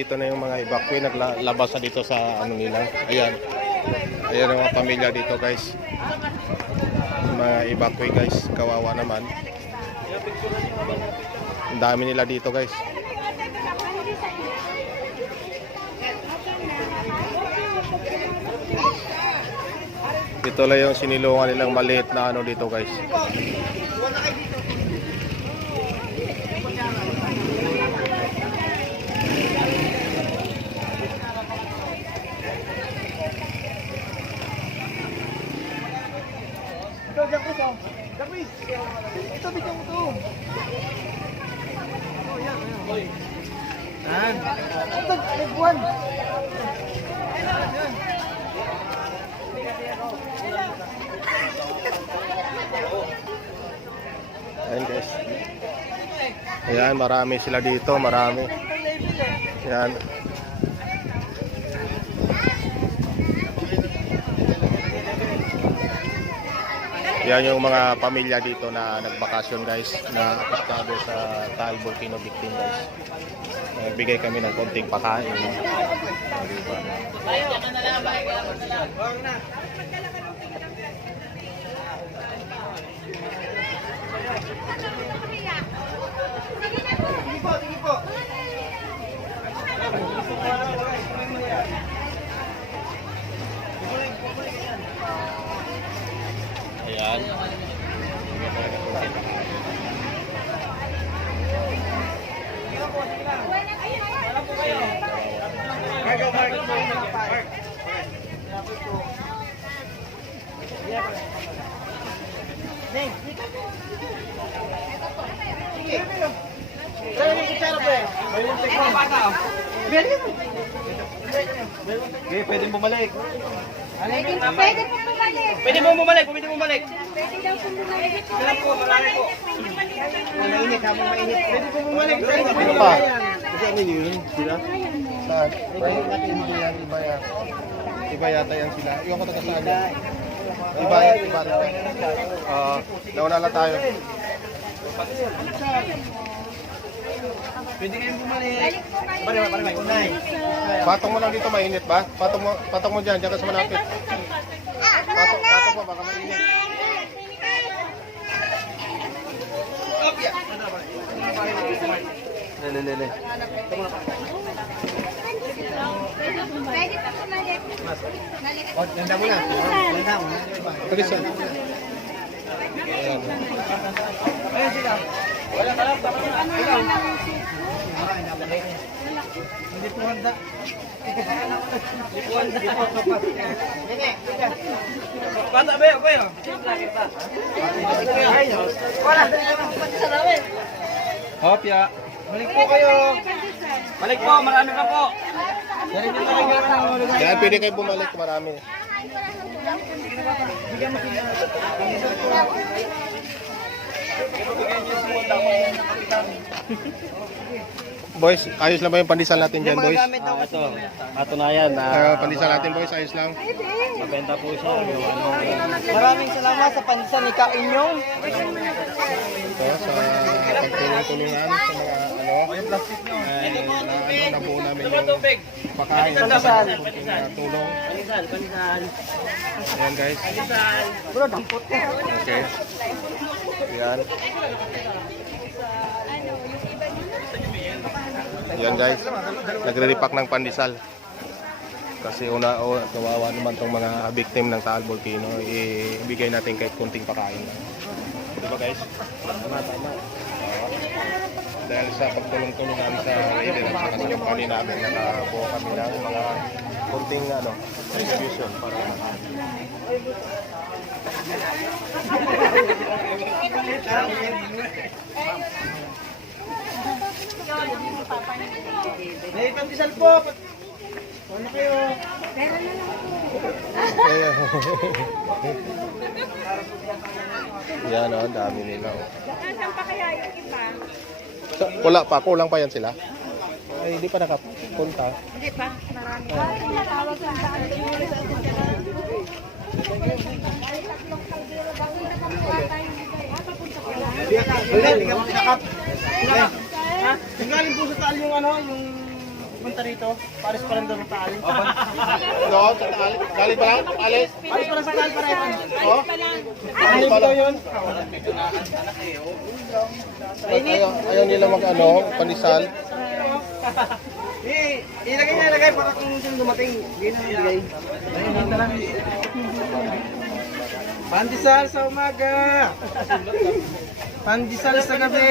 nandito na yung mga evacuee, naglabas na dito sa ano nila. Ayan. Ayan ang mga pamilya dito guys. Yung mga evacuee guys, kawawa naman. Ang dami nila dito guys. Ito lang yung sinilungan nilang maliit na ano dito guys. Ito, bigyan mo to. Yan. Ito, nagbuwan. Ayan guys. Ayan, marami sila dito, marami. Ayan. Yan yung mga pamilya dito na nagbakasyon guys, na apektado sa Taal Volcano victim guys. Nagbigay kami ng konting pakain. Ayan. Okay, pwedeng bumalik. Pwede po bumalik. Pwede mo bumalik, pwede mo bumalik. Pwede daw po bumalik. Sila po, marami po. Mainit, habang mainit. Pwede po bumalik. Ano pa? Kasi ano yun, sila? Saan? Iba yata yan sila. Iwan ko taga saan yan. Iba rin. Nauna lang tayo. Pwede kayong bumalik. Parang may unay. Patong mo lang dito, mainit ba? Patong mo dyan ka sa malapit. Patong mo, baka mainit. Lele. Pwede po bumalik. Ganda mo na. Ganda mo na. Pagis yan. Ayan. Ayun sila. Wala ka lang. Hindi po handa. Hindi po handa. Bata ba yun? Wala. Hopya. Balik po kayo. Balik po, marami ka po. Yan, pwede kayo bumalik, marami. Boys, ayos lang ba yung pandesal natin dyan, boys? Ito, katunayan na Pandesal natin, boys, ayos lang. mabenta po siya. Maraming salamat sa pansan ni Kainyong. Ito, sa pagtulong-tulungan sa mga nabuo namin yung pakain sa tulong. Panisan. Ayan, guys. Bro, dampot ka. Okay. Ayan. Ayan, guys. Nagre-repack ng pandesal. Kasi kawawa naman tong mga victim ng Taal Volcano. Ibigay natin kahit kunting pakain lang. Diba, guys? Tama. Dahil sa pagtulong-tulungan sa raider at saka sa company namin, nakabuo kami ng mga kunting distribution para May pandesal po. Ano kayo? Yan, ang dami nila. Saan pa kaya yung iba? Wala pa, kulang pa yan sila. Ay, hindi pa nakapunta. Hindi pa, marami. Tinatawag lang sa atin. Tatlong kaldero bago nakakuha tayo. Papunta ko lang. Hindi ka mo tinakap. Ha? Tinggalin po sa taal yung punta rito. Paris pa lang doon sa alin. No, sa taal. Galing pa lang? Alis? Paris pa lang sa alin para ito. Oh? Ano ba yun? Ayaw nila mag-ano, pandesal. Ilagay niya, ilagay para kung sino dumating. Hindi na ilagay. Ayun na lang. Pandesal sa umaga. Pandesal sa gabi.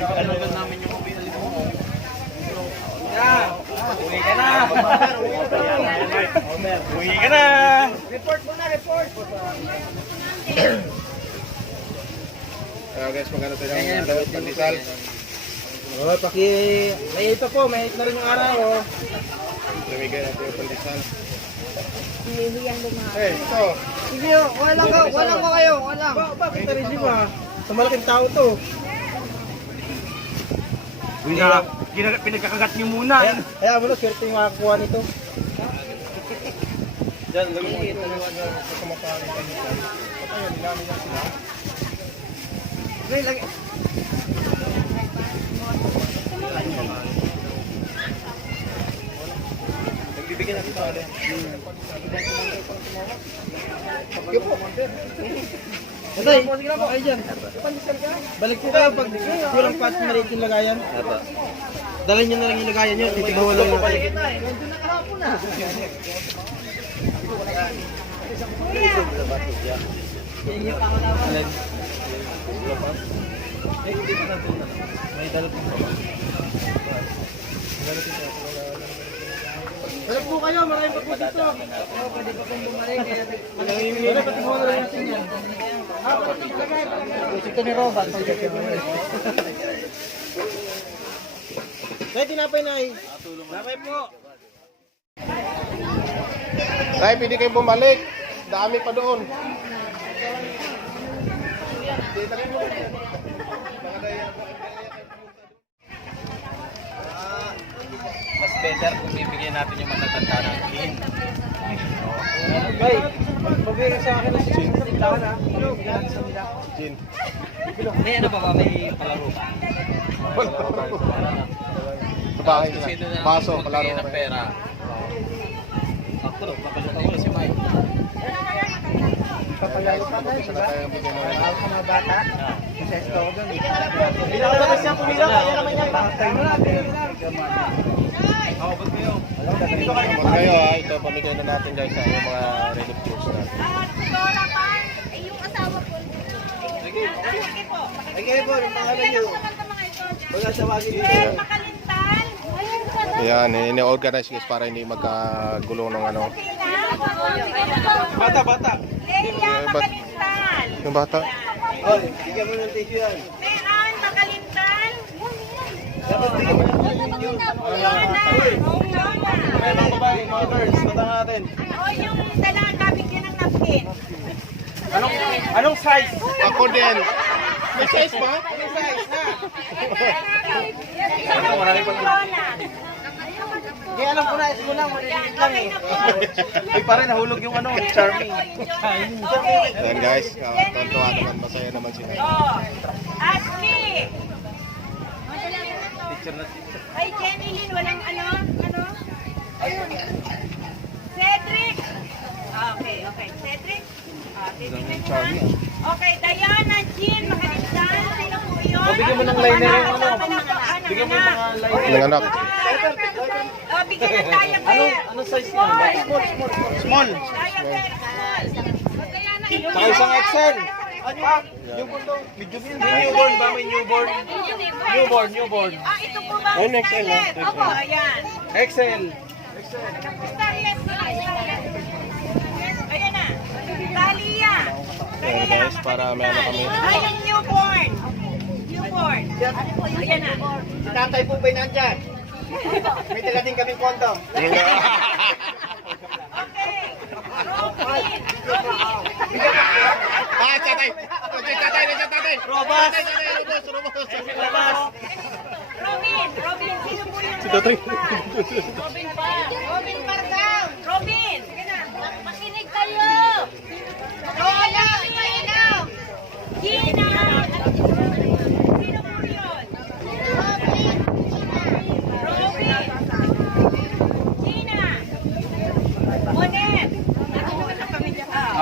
Ano ba namin yung pinili mo? Uwi ka na. Uwi ka na. Report mo na, report. Guys, magkano tayo ng pandesal? Oh, may ito po, may na rin yung araw. Oh. Lamigay natin yung pandesal. Hinihiyang lumakas. Eh, ito. Sige, walang ko kayo, walang. Bakit na rin di ba? Sa malaking tao to. Pinagkakagat niyo muna. Kaya mo na, swerte yung makakuha nito. Diyan, lagay mo ito. Lagay. Nagbibigyan natin ito ulit. Sige po. Patay, bakay dyan. Balik po kayo pag walang pat maliit yung lagayan. Dalhin nyo na lang yung lagayan nyo. Titibawan lang natin. Balik po kayo, maraming pa po dito. Pwede pa pong bumalik. Wala, patibawan na lang natin yan. Ito ni Robert. Dahil tinapay na eh. Tinapay po. Tay, pwede kayo bumalik. Dami pa doon. Mas better kung bibigyan natin yung matatanda natin. Okay. Pabigyan sa akin ng sindahan ha. Gin. May ano ba? May palaro ba? Bahay na. Baso, palaro ng pera. Ako, papalaro ko si Mike. Papalaro ka na. Isa na tayo bigyan mo. Sa mga bata. Sa store ko doon. Bilang ko siya pumila. Kaya naman niya. Oo, ba't kayo? Huwag kayo ha. Ito, pamigay na natin guys sa yung mga relatives natin. Dora Pan, yung asawa ko. Sige po. Sige po, yung pangalan niyo. Wala sa wagin dito. Makalintal. Ayun ka na. Ayan, ini-organize guys para hindi magkagulo ng ano. Bata. Leia Makalintal. Yung bata. Oh, bigyan mo ng tissue yan. Mean Makalintal. Yona. May mga babae, mga girls, bata natin. O yung dalaga, bigyan ng napkin. Anong size? Ako din. May size ba? Anong size na? Marami pa Hindi, alam ko na, ito ko lang, maliliit lang eh. Ay, pare, nahulog yung ano, charming. Ayan guys, tontuwa naman, masaya naman sila. Oh, Ashley. Picture na picture. Ay, Jenny Lynn, walang ano? Ayun. Cedric. Okay. Cedric. Titignan nyo na. Okay, Diana, Jean, Makalintal. Sino po yun? Bigyan mo ng liner yung ano. Bigyan mo ng Ng anak. bigyan ng diaper. Anong size na? Small. Diaper, small. Saka isang XL. Ano? Yung pundo, medium yun. May newborn ba? May newborn? Newborn. Ah, ito po ba? Ayun, XL, oh. Opo, ayan. XL. Starlet. Ayan na. Talia. Ayan guys, para may ano kami. Ay, yung newborn. Ayan na. Si tatay po ba'y nandyan? May dala din kaming kondom. Okay. Tatay! Robas! Robin, sino po yung Si tatay. Robin Pargao. Robin, makinig kayo. Gina. Sino po yun?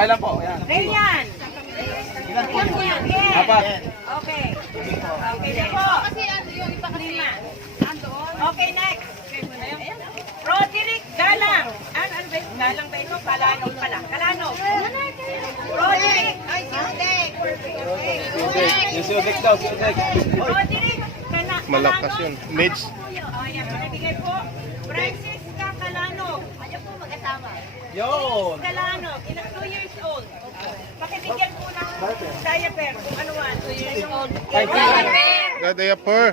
Okay lang po. Ayan. Rayan. Ilan po yan? Apat. Okay. Okay na po. Lima. Okay, next. Roderick Galang. Ano ba yun? Galang ba ito? Kalanog pala. Kalanog. Roderick. Ay, Siudek. Yung Siudek daw, Siudek. Roderick. Malakas yun. Mage. Oh, yan. Nabigay po. Francis Kalanog. Ano po mag-asama? Yun. Kalanog. Ilang 2 years old. Pakibigyan po ng diaper. Kung ano man. 2 years old. Diaper.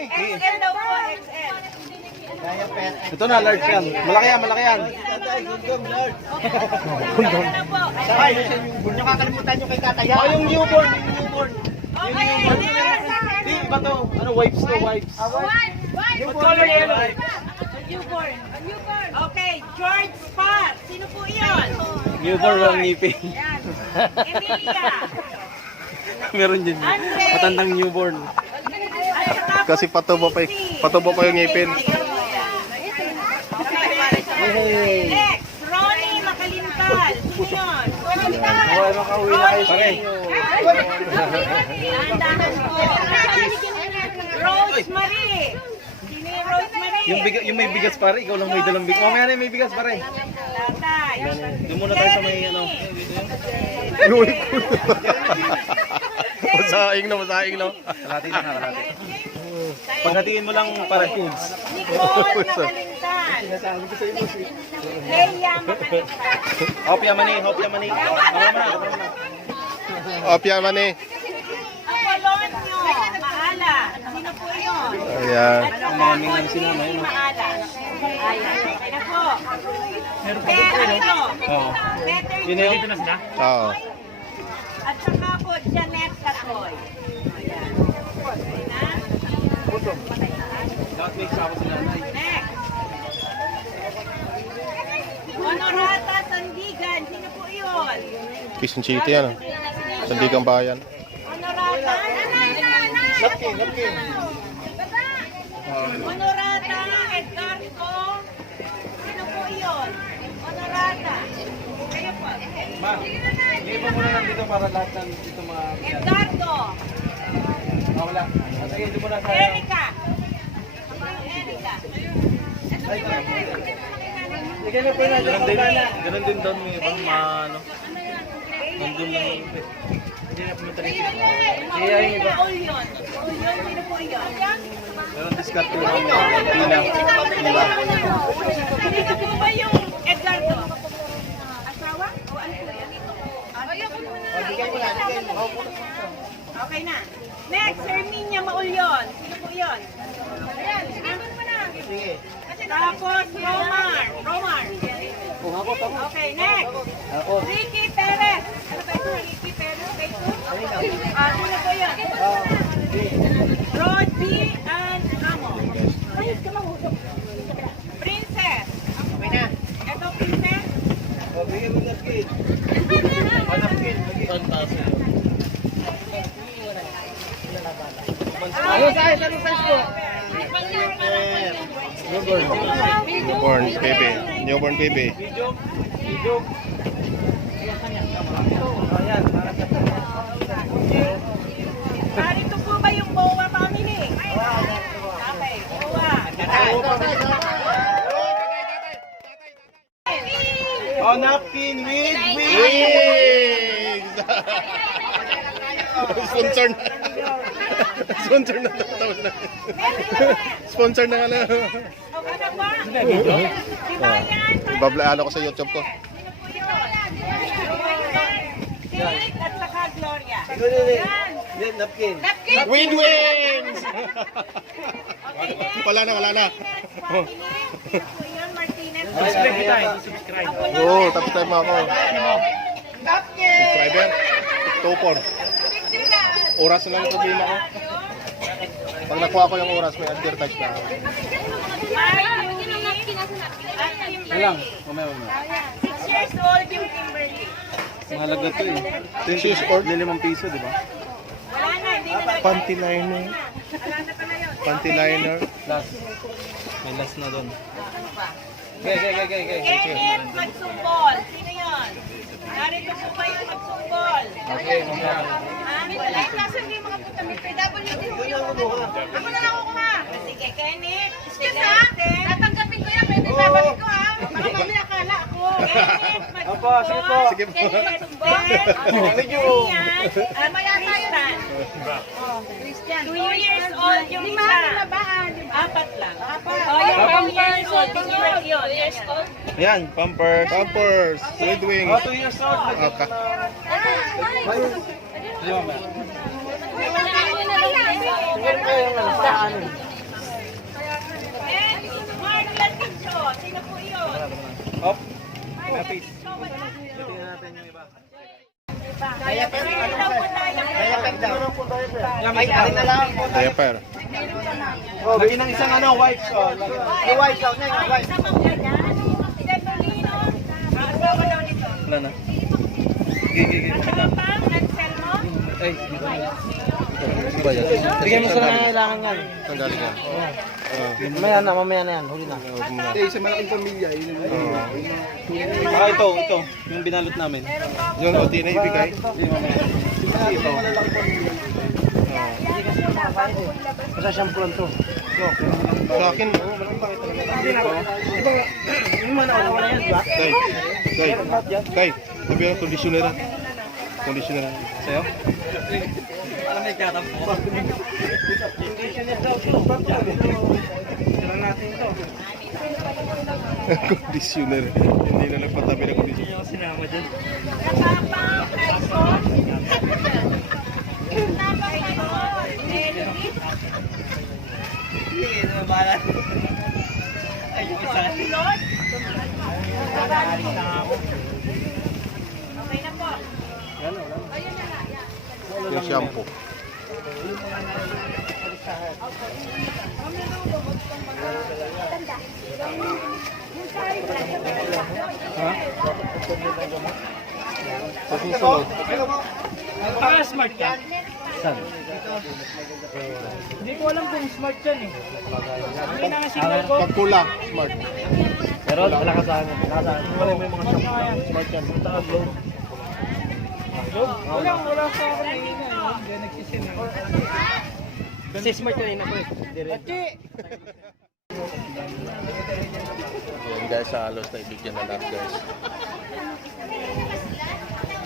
XL daw po. XL. Ito na, large yan. Malaki yan, malaki yan. Ano po? Ay, huwag nyo kakalimutan nyo kay tatay. Oh, yung newborn, yung newborn. Okay. Di ba to? Ano, wipes to, wipes. Yung color yellow. Newborn. Okay, George Spar. Sino po iyon? Newborn ang ngipin. Yan. Emilia. Meron din. Andre. Matandang newborn. At saka po Kasi patubo pa yung ngipin. Okay. Next, Ronnie Makalintal. Sino yun? Okay, makauwi na kayo. Pare. Dahan-dahan po. Rosemary. Sino yung Rosemary? Yung may bigas pare, ikaw lang may dalang bigas. Mamaya na may bigas pare. Tatay. Doon muna tayo sa may ano. Masaing na. Kalati na, kalati. Paghatiin mo lang para foods. Nicole Makalintal. Leia Makalintal. Hopya mani, hopya mani. Opya man eh. Apolonio Maala. Sino po yun? Ayan. Maraming ang sinama yun. Maala. Ayan. Okay na po. Pedro. Oo. Peter Yun na dito na sila? Oo. At saka po, Janet Catoy. Ayan. Okay na? Dapat may kasama sila. Next. Honorata Sandigan. Sino po yun? Quezon City yan. Sandigang Bayan. Honorata. Napkin. Honorata Edgardo. Sino po yun? Honorata. Kayo po. Ma, iba muna lang dito para lahat ng dito mga... Edgardo. Wala. At ayun, doon muna sa... Erika. Erika. Ganun din doon may ibang ano. Nandun lang yung... Hindi na pumunta rin. Kaya yung iba. Ulyon. Ulyon, sino po yun? Meron discount po ng pila. Sino po ba yung Edgardo? Asawa? O ano po yan? Okay na. Next, Herminia Maulyon. Sino po yun? Tapos, Romar. Okay, next. Ricky Perez. Ano ba ito? Ricky Perez? Sino po yun? Rodby and Amo. Princess. Ito, Princess. Bigyan mo napkin. Napkin. Fantastic. Ano size po? Newborn baby. Video. Ayan. Narito po ba yung Boa family? Okay, Boa. Oh, napkin with Wings! Sponsor na. Sponsor na. Sponsor na nga na. Okay na ba? Si Bayan. Ibablaan ako sa YouTube ko. Kate at saka Gloria. Yan, napkin. Napkin. With wings! Okay, next. Wala na. Family. Yan, Martinez. Subscribe. Oo, tapos tayo mo ako. Subscriber. 2-4. Oras na lang ang problema ko. Pag nakuha ko yung oras, may advertise na ako. Walang. Mamaya. 6 years old yung Kimberly. Mahalaga to eh. 6 years old. 5 piso, di ba? Wala na, hindi na lang. Panty liner. Wala na pala yun. Panty liner. Last. May last na doon. Okay. Kenneth Magsumbol. Sino yun? Ay, kaso hindi mga puta may PWD yung ako na lang kukuha. Sige, Kenneth. Excuse ha. Tatanggapin ko yan. Pwede babalik ko ha. Baka mamaya akala ako. Kenneth, Opo, sige po. Sige po. Kenneth, Christian. Maya tayo na. Christian. 2 years old yung isa. Na ba? 4 lang. Oh, yung 2 years old. 2 years old. Ayan, Pampers. Pampers, Red Wing. Oh, 2 years old. Okay. Mark Latincho. Sino po yun? Op. Mark Latincho, wala. Tingnan natin yung iba. Kaya pero ano po tayo? Yan, may alin na lang po. Diaper. Oh, bigyan ng isang ano, wipes. Oh. Yung wipes, oh. Yung wipes. Isa pang ganyan. Tetolino. Asawa daw nito. Wala na. Gigi. Asawa pang Anselmo. Ay. Bigyan mo sa nangangailangan yan. Saan galing yan? Mamaya na yan. Huli na. Sa malaking pamilya. Ito. Yung binalot namin. Yung OT na ibigay. Kasi shampoo to. Sa akin, Yung manawala na yan, di ba? Kay, sabi ang conditioner. Conditioner. Sa'yo? Alam may katap po. Conditioner daw siya. Tira natin ito. Conditioner. Hindi na nagpatabi na conditioner. Yung sinama dyan. Napapang Tyson. Napapang Tyson. Melody. Hindi, nabalan. Ay, yung isa. Lord. Okay na po. Yung shampoo. Sa susunod. Smart ka? Saan? Hindi ko alam kung smart yan eh. Hindi na nga signal ko. Pag kulang, smart. Pero wala ka sa akin. Wala mo yung mga smart yan. Punta ka globe. Wala sa akin. Hindi nagsisin. Kasi smart kanina ko eh. Ayan guys, sa halos na ibigyan na lahat guys.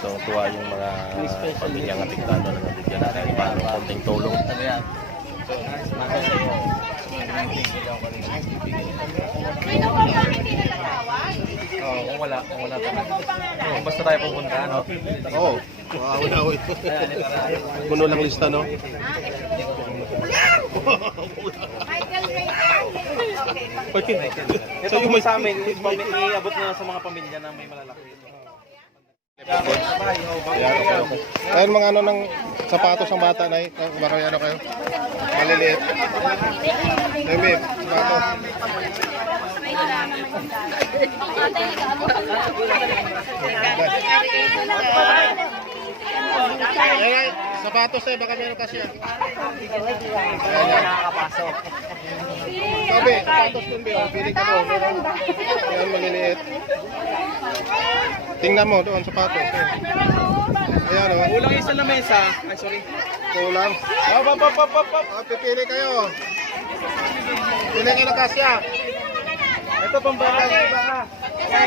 So, tuwa yung mga pamilyang apektado na nabigyan natin paano konting tulong. Ano yan? Sino po ba hindi nalalawan? Oo, kung wala Ano po pangalan? Oh, basta tayo pupunta, no? Oo. Wow, puno lang lista, no? Michael Reyes. Okay. Ito yung sa amin, iabot na sa mga pamilya na may malalaki. Ayun mga ano ng sapatos ng bata na baka ano kayo? Maliliit. Maybe, sapatos. Ay, sapatos eh, baka meron kasi yan. Nakakapasok. Sabi, sapatos dun, Bio. Piling ka doon. Yan, maliliit. Tingnan mo doon, sapatos. Eh. Ayan o. Kulang isa na mesa. Ay, sorry. Kulang. Pipili kayo. Pili kayo ng kasya. Ito pang bata.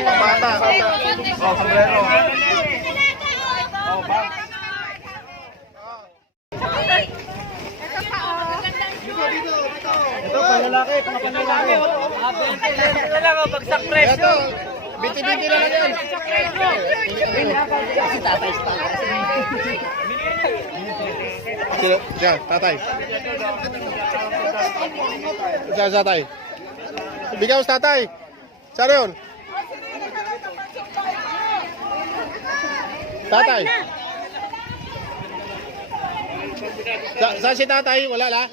Bata. Oh, sombrero. Oh, bag. Ito pang lalaki, pang lalaki. Ito lang oh, bagsak presyo. Ito, biti-biti na lang yan. Si tatay sa Sino? Diyan, tatay. Diyan, tatay. Bigyan mo sa tatay. Saan yun? Tatay. Saan si tatay? Wala la?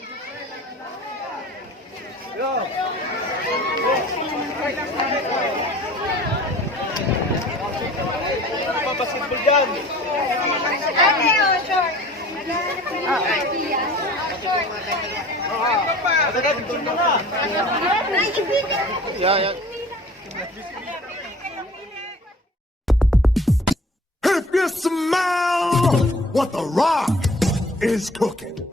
basketball dyan. Yeah. If you smile what The Rock is cooking.